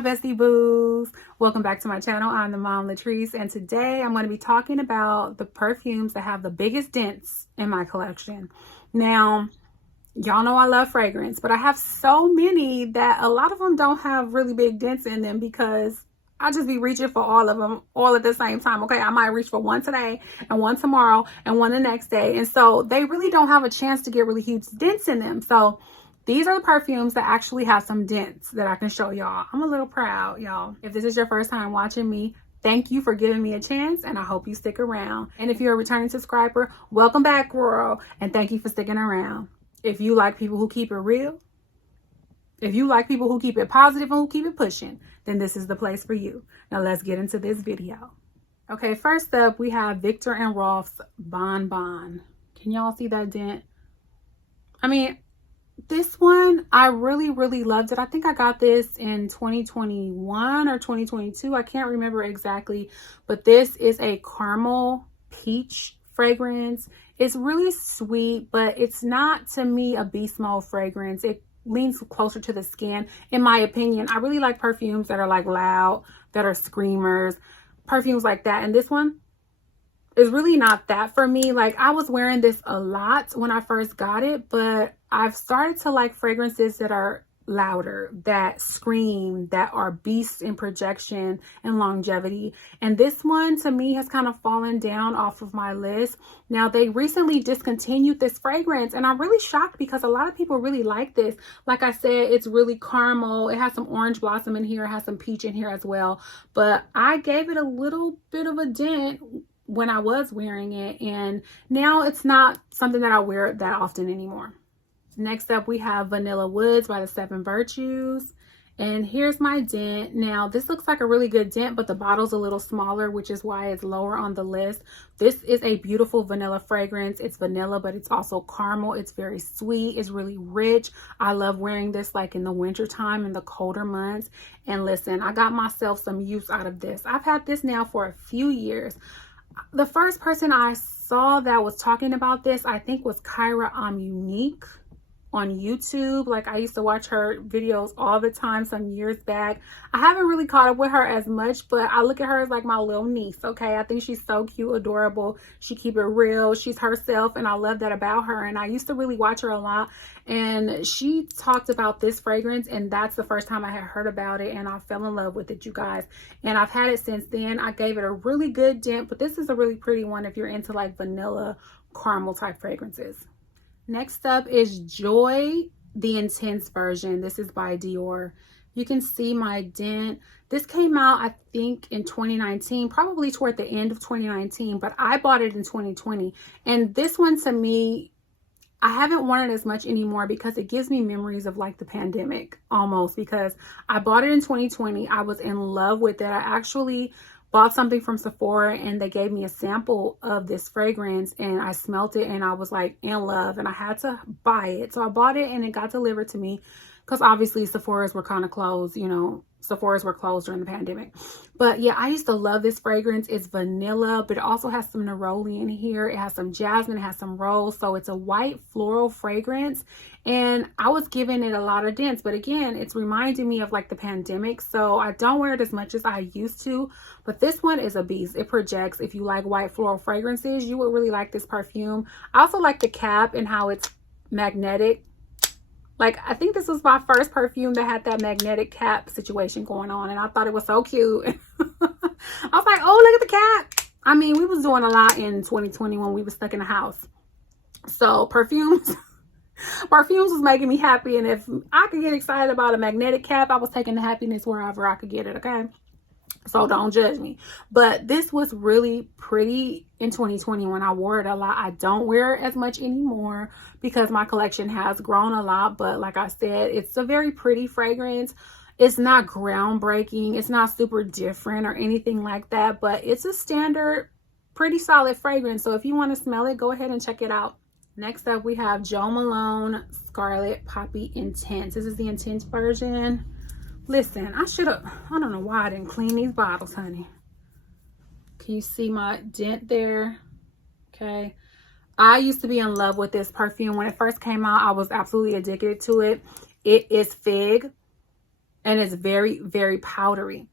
my Bestie Boos. Welcome back to my channel. I'm TheMomLatrice, and today I'm going to be talking about the perfumes that have the biggest dents in my collection. Now, y'all know I love fragrance, but I have so many that a lot of them don't have really big dents in them because I just be reaching for all of them all at the same time. Okay, I might reach for one today and one tomorrow and one the next day, and so they really don't have a chance to get really huge dents in them. So these are the perfumes that actually have some dents that I can show y'all. I'm a little proud, y'all. If this is your first time watching me, thank you for giving me a chance, and I hope you stick around. And if you're a returning subscriber, welcome back, girl, and thank you for sticking around. If you like people who keep it real, if you like people who keep it positive and who keep it pushing, then this is the place for you. Now let's get into this video. Okay, first up, we have Viktor and Rolf's Bon Bon. Can y'all see that dent? I mean, this one, I really loved it. I think I got this in 2021 or 2022. I can't remember exactly, but this is a caramel peach fragrance. It's really sweet, but it's not, to me, a beast mode fragrance. It leans closer to the skin, in my opinion. I really like perfumes that are like loud, that are screamers, perfumes like that. And this one is really not that for me. Like, I was wearing this a lot when I first got it, but I've started to like fragrances that are louder, that scream, that are beasts in projection and longevity. And this one, to me, has kind of fallen down off of my list. Now, they recently discontinued this fragrance, and I'm really shocked because a lot of people really like this. Like I said, it's really caramel. It has some orange blossom in here. It has some peach in here as well. But I gave it a little bit of a dent when I was wearing it, and now it's not something that I wear that often anymore. Next up, we have Vanilla Woods by the Seven Virtues. And here's my dent. Now, this looks like a really good dent, but the bottle's a little smaller, which is why it's lower on the list. This is a beautiful vanilla fragrance. It's vanilla, but it's also caramel. It's very sweet. It's really rich. I love wearing this like in the winter time, in the colder months. And listen, I got myself some use out of this. I've had this now for a few years. The first person I saw that was talking about this, I think, was Kyra Unique on YouTube. Like, I used to watch her videos all the time some years back. I haven't really caught up with her as much, but I look at her as like my little niece. Okay, I think she's so cute, adorable. She keep it real. She's herself, and I love that about her. And I used to really watch her a lot, and she talked about this fragrance, and that's the first time I had heard about it, and I fell in love with it, you guys. And I've had it since then. I gave it a really good dent, but this is a really pretty one if you're into like vanilla caramel type fragrances. Next up is Joy, the Intense version. This is by Dior. You can see my dent. This came out, I think, in 2019, probably toward the end of 2019, but I bought it in 2020. And this one, to me, I haven't worn it as much anymore because it gives me memories of like the pandemic almost, because I bought it in 2020. I was in love with it. I actually bought something from Sephora, and they gave me a sample of this fragrance, and I smelt it, and I was like in love, and I had to buy it. So I bought it, and it got delivered to me because obviously Sephora's were kind of closed, you know, Sephora's were closed during the pandemic. But yeah, I used to love this fragrance. It's vanilla, but it also has some neroli in here. It has some jasmine, it has some rose. So it's a white floral fragrance. And I was giving it a lot of dents, but again, it's reminding me of like the pandemic. So I don't wear it as much as I used to, but this one is a beast. It projects. If you like white floral fragrances, you would really like this perfume. I also like the cap and how it's magnetic. Like, I think this was my first perfume that had that magnetic cap situation going on, and I thought it was so cute. I was like, oh, look at the cap. I mean, we was doing a lot in 2020 when we were stuck in the house. So perfumes was making me happy, and if I could get excited about a magnetic cap, I was taking the happiness wherever I could get it, okay? So don't judge me. But this was really pretty in 2020 when I wore it a lot. I don't wear it as much anymore because my collection has grown a lot. But like I said, it's a very pretty fragrance. It's not groundbreaking. It's not super different or anything like that. But it's a standard, pretty solid fragrance. So if you want to smell it, go ahead and check it out. Next up, we have Jo Malone Scarlett Poppy Intense. This is the Intense version. Listen, I don't know why I didn't clean these bottles, honey. Can you see my dent there? Okay. I used to be in love with this perfume. When it first came out, I was absolutely addicted to it. It is Fig. and it's very, very powdery.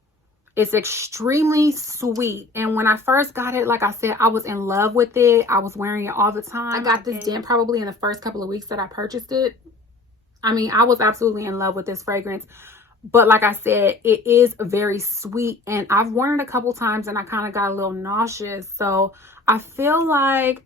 It's extremely sweet. And when I first got it, like I said, I was in love with it. I was wearing it all the time. I got this dent probably in the first couple of weeks that I purchased it. I mean, I was absolutely in love with this fragrance. But like I said, it is very sweet. And I've worn it a couple times and I kind of got a little nauseous. So I feel like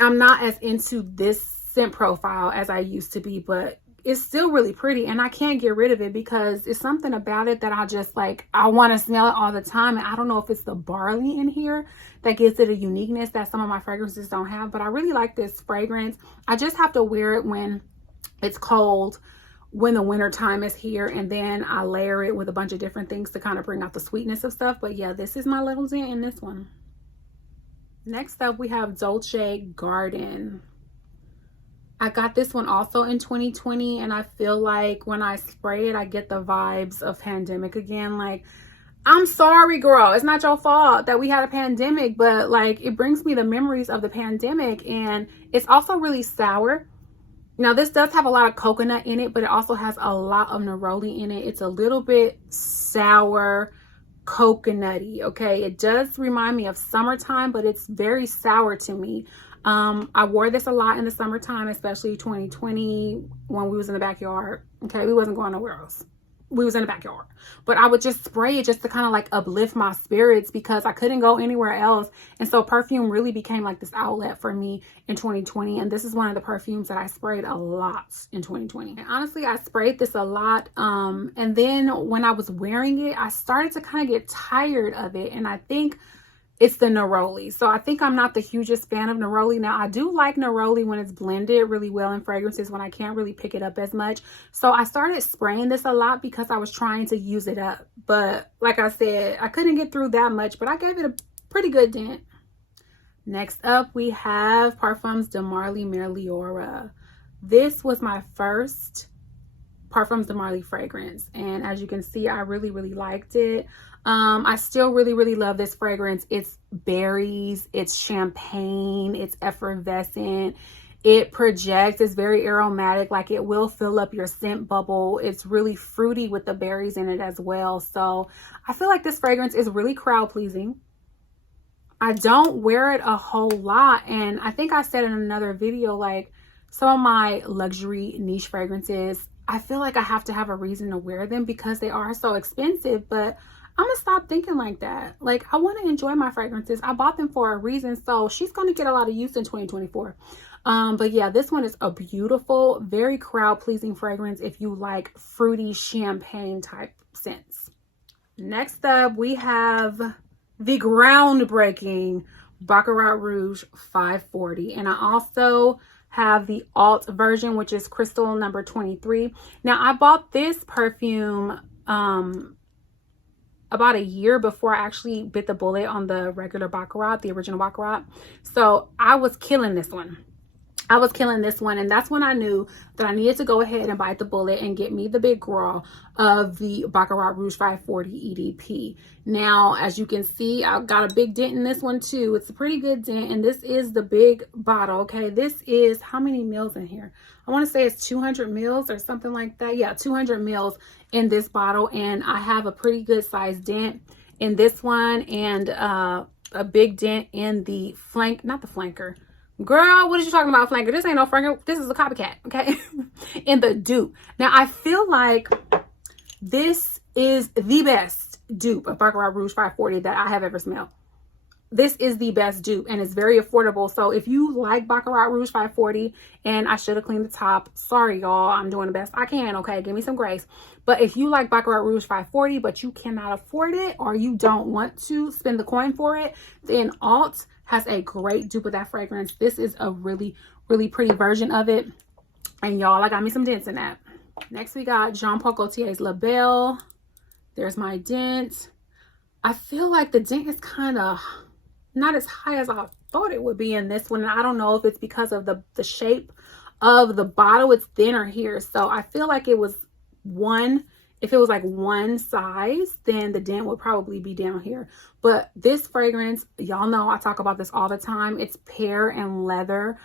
I'm not as into this scent profile as I used to be, but it's still really pretty and I can't get rid of it because it's something about it that I just like, I want to smell it all the time. And I don't know if it's the barley in here that gives it a uniqueness that some of my fragrances don't have, but I really like this fragrance. I just have to wear it when it's cold, when the winter time is here, and then I layer it with a bunch of different things to kind of bring out the sweetness of stuff. But yeah, this is my little dent in this one. Next up, we have Dolce Garden. I got this one also in 2020, and I feel like when I spray it, I get the vibes of pandemic again. Like, I'm sorry, girl, it's not your fault that we had a pandemic, but like, it brings me the memories of the pandemic. And it's also really sour. Now, this does have a lot of coconut in it, but it also has a lot of neroli in it. It's a little bit sour, coconutty, okay? It does remind me of summertime, but it's very sour to me. I wore this a lot in the summertime, especially 2020 when we was in the backyard, okay? We wasn't going nowhere else. We was in the backyard, but I would just spray it just to kind of like uplift my spirits because I couldn't go anywhere else. And so perfume really became like this outlet for me in 2020. And this is one of the perfumes that I sprayed a lot in 2020. And honestly, I sprayed this a lot. And then when I was wearing it, I started to kind of get tired of it. And I think it's the neroli. So I think I'm not the hugest fan of neroli. Now, I do like neroli when it's blended really well in fragrances when I can't really pick it up as much. So I started spraying this a lot because I was trying to use it up. But like I said, I couldn't get through that much, but I gave it a pretty good dent. Next up, we have Parfums de Marly Meliora. This was my first Parfums de Marly fragrance. And as you can see, I really, really liked it. I still really, really love this fragrance. It's berries, it's champagne, it's effervescent, it projects, it's very aromatic, like it will fill up your scent bubble. It's really fruity with the berries in it as well. So I feel like this fragrance is really crowd pleasing. I don't wear it a whole lot, and I think I said in another video, like some of my luxury niche fragrances, I feel like I have to have a reason to wear them because they are so expensive, but I'm gonna stop thinking like that. Like, I want to enjoy my fragrances. I bought them for a reason, so she's gonna get a lot of use in 2024. But yeah, this one is a beautiful, very crowd pleasing fragrance if you like fruity champagne type scents. Next up, we have the groundbreaking Baccarat Rouge 540, and I also have the alt version, which is crystal number 23. Now, I bought this perfume about a year before I actually bit the bullet on the regular Baccarat, the original Baccarat. So I was killing this one. And that's when I knew that I needed to go ahead and bite the bullet and get me the big girl of the Baccarat Rouge 540 EDP. Now, as you can see, I've got a big dent in this one too. It's a pretty good dent, and this is the big bottle, okay? This is, how many mils in here? I want to say it's 200 mils or something like that. Yeah, 200 mils in this bottle, and I have a pretty good sized dent in this one, and a big dent in the flank, not the flanker. Girl, what are you talking about, flanker? This ain't no flanker. This is a copycat, okay? In the dupe. Now, I feel like this is the best dupe of Baccarat Rouge 540 that I have ever smelled. This is the best dupe, and it's very affordable. So if you like Baccarat Rouge 540, and I should have cleaned the top. Sorry, y'all. I'm doing the best I can, okay? Give me some grace. But if you like Baccarat Rouge 540, but you cannot afford it, or you don't want to spend the coin for it, then Alt has a great dupe of that fragrance. This is a really, really pretty version of it. And y'all, I got me some dents in that. Next, we got Jean Paul Gaultier's La Belle. There's my dent. I feel like the dent is kind of not as high as I thought it would be in this one. And I don't know if it's because of the shape of the bottle. It's thinner here. So I feel like it was if it was like one size, then the dent would probably be down here. But this fragrance, y'all know I talk about this all the time. It's pear and leather.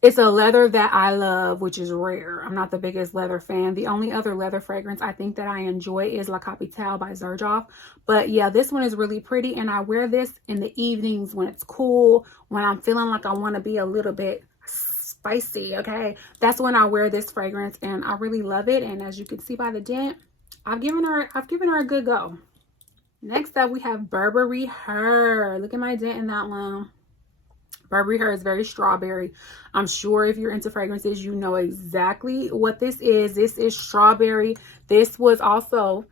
It's a leather that I love, which is rare. I'm not the biggest leather fan. The only other leather fragrance I think that I enjoy is La Capitale by Xerjoff. But yeah, this one is really pretty, and I wear this in the evenings when it's cool, when I'm feeling like I want to be a little bit spicy, okay? That's when I wear this fragrance, and I really love it. And as you can see by the dent, I've given her a good go. Next up, we have Burberry Her. Look at my dent in that one. Burberry Her is very strawberry. I'm sure if you're into fragrances, you know exactly what this is. This is strawberry. This was also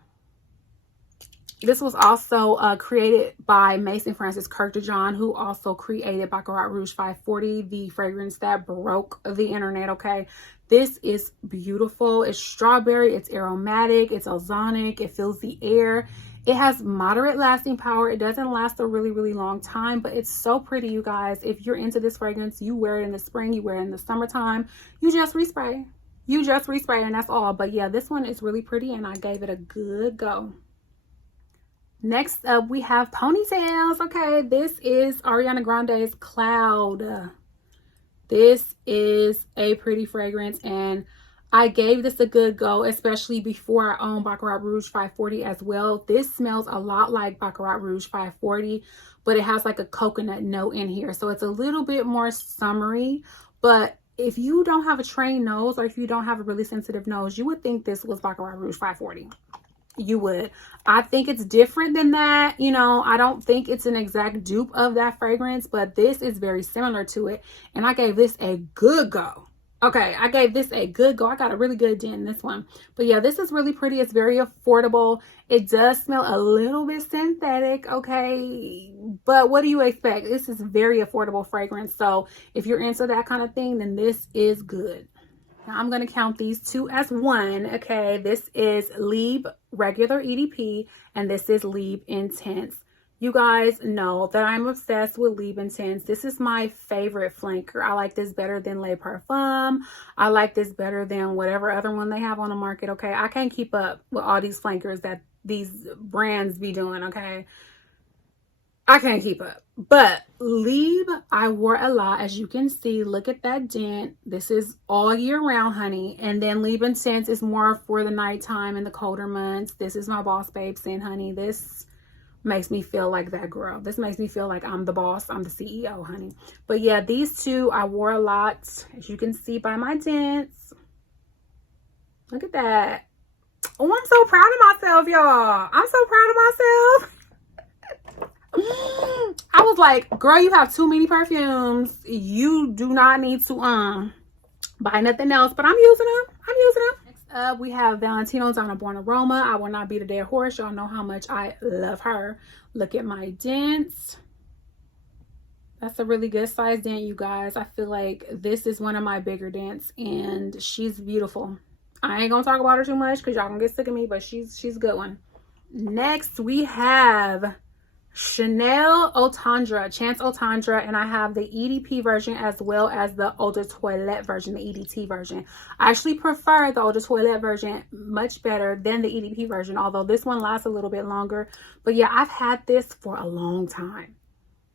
created by Mason Francis Kurkdjian, who also created Baccarat Rouge 540, the fragrance that broke the internet, okay? This is beautiful. It's strawberry, it's aromatic, it's ozonic, it fills the air. It has moderate lasting power. It doesn't last a really, really long time, but it's so pretty, you guys. If you're into this fragrance, you wear it in the spring, you wear it in the summertime, you just respray. You just respray, and that's all. But yeah, this one is really pretty, and I gave it a good go. Next up, we have Ponytails. Okay, this is Ariana Grande's Cloud. This is a pretty fragrance, and I gave this a good go, especially before I owned Baccarat Rouge 540 as well. This smells a lot like Baccarat Rouge 540, but it has like a coconut note in here. So it's a little bit more summery, but if you don't have a trained nose, or if you don't have a really sensitive nose, you would think this was Baccarat Rouge 540. You would. I think it's different than that. You know, I don't think it's an exact dupe of that fragrance, but this is very similar to it. And I gave this a good go. Okay, I gave this a good go. I got a really good dent in this one. But yeah, this is really pretty. It's very affordable. It does smell a little bit synthetic, okay? But what do you expect? This is a very affordable fragrance. So if you're into that kind of thing, then this is good. Now I'm going to count these two as one, okay? This is Libre Regular EDP, and this is Libre Intense. You guys know that I'm obsessed with Libre Intense. This is my favorite flanker. I like this better than Les Perfumes. I like this better than whatever other one they have on the market, okay? I can't keep up with all these flankers that these brands be doing, okay? I can't keep up. But Libre, I wore a lot. As you can see, look at that dent. This is all year round, honey. And then Libre Intense is more for the nighttime and the colder months. This is my boss babe scent, honey. This makes me feel like that girl. This makes me feel like I'm the boss. I'm the CEO, honey. But yeah, these two I wore a lot. As you can see by my dents. Look at that. Oh, I'm so proud of myself, y'all. I'm so proud of myself. I was like, girl, you have too many perfumes. You do not need to buy nothing else, but I'm using them. Next up, we have Valentino Donna Born Aroma. I will not beat a dead horse. Y'all know how much I love her. Look at my dents. That's a really good size dent, you guys. I feel like this is one of my bigger dents, and she's beautiful. I ain't gonna talk about her too much because y'all gonna get sick of me, but she's a good one. Next, we have Chanel Eau Tendre, Chance Eau Tendre, and I have the EDP version as well as the Eau de Toilette version, the EDT version. I actually prefer the Eau de Toilette version much better than the EDP version, although this one lasts a little bit longer. But yeah, I've had this for a long time.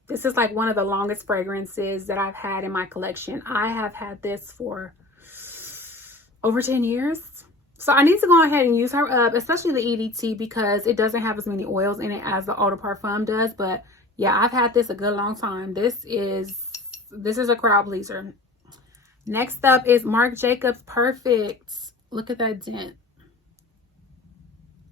This is like one of the longest fragrances that I've had in my collection. I have had this for over 10 years. So I need to go ahead and use her up, especially the EDT, because it doesn't have as many oils in it as the Eau de Parfum does. But yeah, I've had this a good long time. This is a crowd pleaser. Next up is Marc Jacobs Perfect. Look at that dent.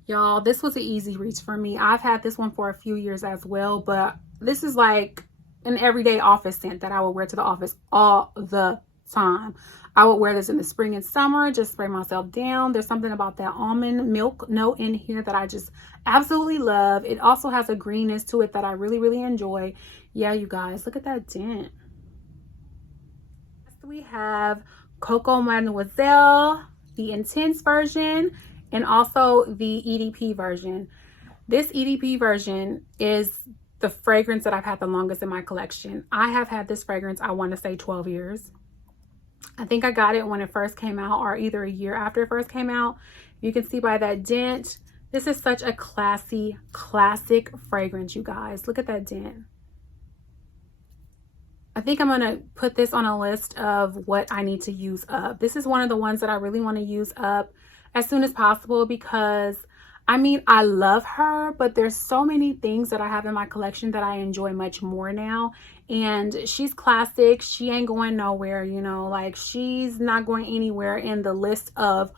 Y'all, this was an easy reach for me. I've had this one for a few years as well, but this is like an everyday office scent that I would wear to the office all the time. I would wear this in the spring and summer, just spray myself down. There's something about that almond milk note in here that I just absolutely love. It also has a greenness to it that I really, really enjoy. Yeah, you guys, look at that dent. Next we have Coco Mademoiselle, the Intense version, and also the EDP version. This EDP version is the fragrance that I've had the longest in my collection. I have had this fragrance, I want to say 12 years. I think I got it when it first came out, or either a year after it first came out. You can see by that dent. This is such a classy, classic fragrance, you guys. Look at that dent. I think I'm going to put this on a list of what I need to use up. This is one of the ones that I really want to use up as soon as possible because, I mean, I love her, but there's so many things that I have in my collection that I enjoy much more now. And she's classic. She ain't going nowhere, you know, like she's not going anywhere in the list of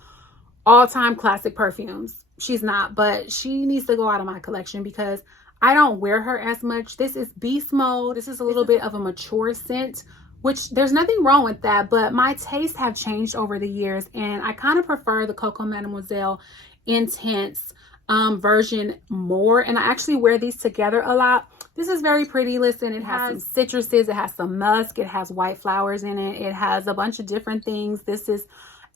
all-time classic perfumes. She's not, but she needs to go out of my collection because I don't wear her as much. This is Beast Mode. This is a little bit of a mature scent, which there's nothing wrong with that, but my tastes have changed over the years and I kind of prefer the Coco Mademoiselle Intense version more, and I actually wear these together a lot. This is very pretty. Listen, it has some citruses, it has some musk, it has white flowers in it, it has a bunch of different things. This is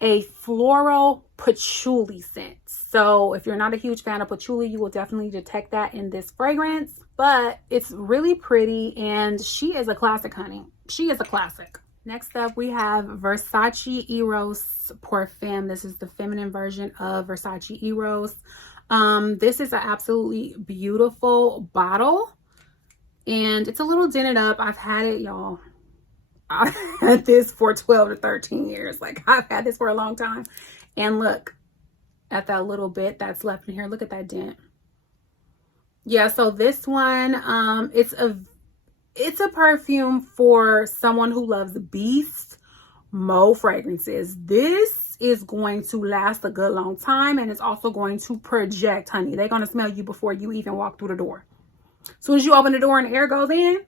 a floral patchouli scent. So if you're not a huge fan of patchouli, you will definitely detect that in this fragrance, but it's really pretty and she is a classic, honey. She is a classic. Next up, we have Versace Eros Perfume. This is the feminine version of Versace Eros. This is an absolutely beautiful bottle and it's a little dented up. I've had it, y'all. I've had this for 12 to 13 years. Like, I've had this for a long time. And look at that little bit that's left in here. Look at that dent. Yeah, so this one, it's a perfume for someone who loves beast mode fragrances. This is going to last a good long time, and it's also going to project, honey. They're going to smell you before you even walk through the door. As soon as you open the door and the air goes in,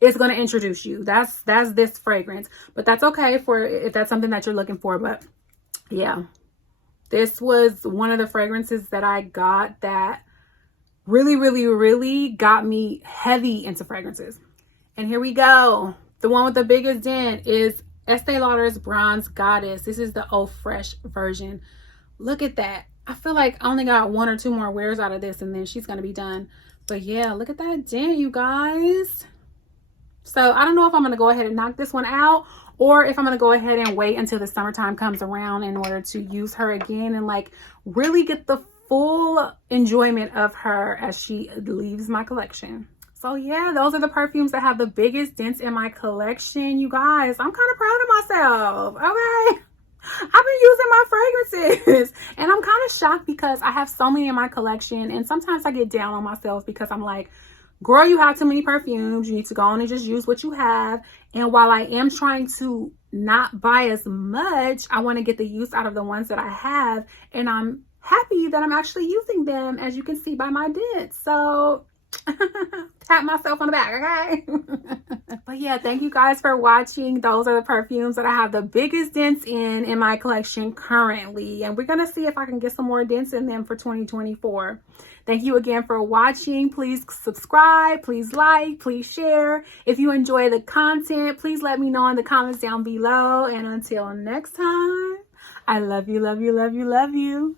it's going to introduce you. That's this fragrance, but that's okay for if that's something that you're looking for. But yeah, this was one of the fragrances that I got that really got me heavy into fragrances. And here we go. The one with the biggest dent is Estee Lauder's Bronze Goddess. This is the Eau Fresh version. Look at that. I feel like I only got 1 or 2 more wears out of this and then she's going to be done. But yeah, look at that dent, you guys. So I don't know if I'm going to go ahead and knock this one out or if I'm going to go ahead and wait until the summertime comes around in order to use her again and like really get the full enjoyment of her as she leaves my collection. So yeah, those are the perfumes that have the biggest dents in my collection, you guys. I'm kind of proud of myself, okay? I've been using my fragrances and I'm kind of shocked because I have so many in my collection and sometimes I get down on myself because I'm like, girl, you have too many perfumes. You need to go on and just use what you have. And while I am trying to not buy as much, I want to get the use out of the ones that I have. And I'm happy that I'm actually using them, as you can see by my dents. So pat myself on the back, okay? But yeah, thank you guys for watching. Those are the perfumes that I have the biggest dents in my collection currently. And we're going to see if I can get some more dents in them for 2024. Thank you again for watching. Please subscribe, please like, please share. If you enjoy the content, please let me know in the comments down below. And until next time, I love you, love you, love you, love you.